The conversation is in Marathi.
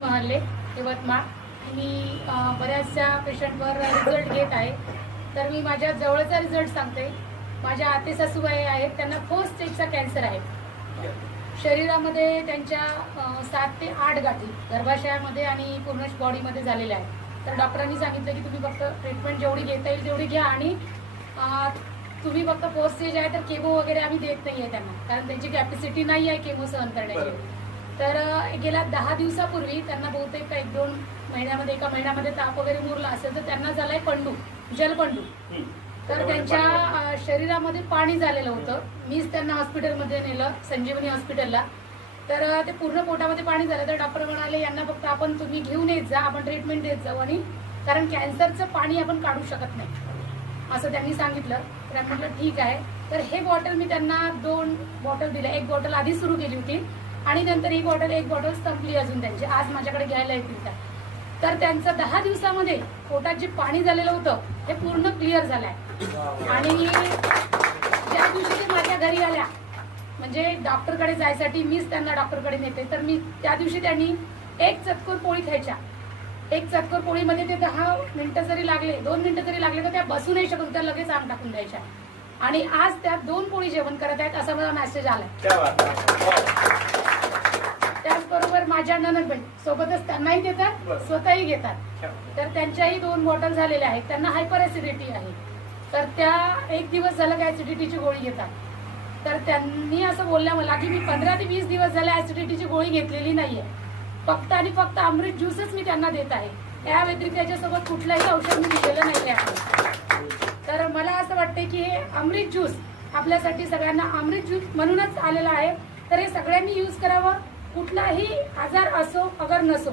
महाले यवतमाळ मी बऱ्याचशा पेशंटवर रिझल्ट घेत आहे. तर मी माझ्या जवळचा रिझल्ट सांगते. माझ्या आते सासूबाई आहेत, त्यांना फर्स्ट स्टेजचा कॅन्सर आहे. शरीरामध्ये त्यांच्या 7 ते 8 गाठी गर्भाशयामध्ये आणि पूर्ण बॉडीमध्ये झालेल्या आहेत. तर डॉक्टरांनी सांगितलं की तुम्ही फक्त ट्रीटमेंट जेवढी घेता येईल तेवढी घ्या आणि तुम्ही फक्त फर्स्ट स्टेज आहे तर केमो वगैरे आम्ही देत नाही आहे त्यांना, कारण त्यांची कॅपॅसिटी नाही आहे केमो सहन करण्याची. तर गेल्या 10 दिवसापूर्वी त्यांना बहुतेक 1-2 महिन्यामध्ये एका महिन्यामध्ये ताप वगैरे मुरला असेल तर त्यांना झालाय पंडू, जलपंडू. तर त्यांच्या शरीरामध्ये पाणी झालेलं होतं. मीच त्यांना हॉस्पिटलमध्ये नेलं, संजीवनी हॉस्पिटलला. तर ते पूर्ण पोटामध्ये पाणी झालं. तर डॉक्टर म्हणाले यांना फक्त आपण तुम्ही घेऊन येत जा, आपण ट्रीटमेंट देत जाऊ, आणि कारण कॅन्सरचं पाणी आपण काढू शकत नाही असं त्यांनी सांगितलं. तर म्हटलं ठीक आहे. तर हे बॉटल मी त्यांना 2 बॉटल दिल्या. 1 बॉटल आधी सुरू केली होती आणि नंतर एक बॉटल संपली अजून त्यांची. आज माझ्याकडे घ्यायला येतील त्या. तर त्यांचं 10 दिवसामध्ये पोटात जे पाणी झालेलं होतं हे पूर्ण क्लिअर झालंय. आणि ज्या दिवशी ते माझ्या घरी आल्या, म्हणजे डॉक्टरकडे जायसाठी मीच त्यांना डॉक्टरकडे नेते, तर मी त्या दिवशी त्यांनी 1 चतकोर पोळी खायच्या. 1 चतकोर पोळीमध्ये ते 10 मिनिटं जरी लागले, 2 मिनिटं जरी लागले तर त्या बसू नाही शकत, त्या लगेच आंग टाकून द्यायच्या. आणि आज त्या 2 पोळी जेवण करत आहेत असा मला मेसेज आलाय. त्याचबरोबर माझ्या ननदबाई सोबतच त्यांनाही देतात, स्वतःही घेतात. तर त्यांच्याही 2 बॉटल झालेल्या आहेत. त्यांना हायपर ऍसिडिटी आहे. तर त्या 1 दिवस झालं की ऍसिडिटीची गोळी घेतात. तर त्यांनी असं बोलल्या मला की मी 15 ते 20 दिवस झाले ऍसिडिटीची गोळी घेतलेली नाहीये. फक्त आणि फक्त अमृत ज्यूसच मी त्यांना देत आहे. त्या व्यतिरिक्त त्याच्यासोबत कुठलंही औषध मी दिलेलं नाही आहे. तर मला असं वाटतं की हे अमृत ज्यूस आपल्यासाठी सगळ्यांना अमृत ज्यूस म्हणूनच आलेला आहे. तर हे सगळ्यांनी यूज करावं. कुठलाही आजार असो अगर नसो.